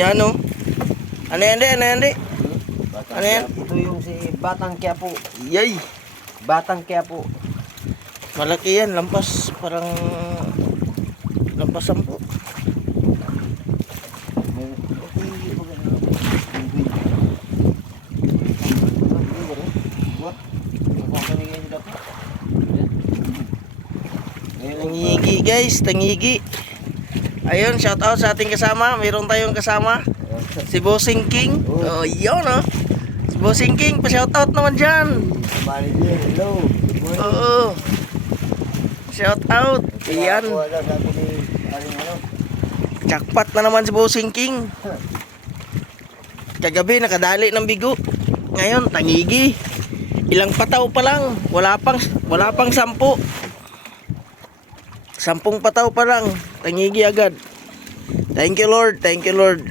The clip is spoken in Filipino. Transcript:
Yan oh. Ano yan? Ano yan Ano yan? Ito yung si Batang Quiapo. Yay! Batang Quiapo. Malaki yan. Lampas. Parang... Lampas sampu. Tangigi guys. Tangigi. Ayun, shout out sa ating kasama. Mayroon tayong kasama. Si Bossing King. Oh, yun oh. Si Bossing King, pa-shout out naman dyan. Manager, hello. Good morning. Oo. Shout out. Ayan. Jackpot na naman si Bossing King. Kagabi nakadali ng bigo. Ngayon tangigi. Ilang pataw pa lang. Wala pang wala pang sampu. Sampung pataw pa lang. Tangigi agad. Thank you Lord. Thank you Lord.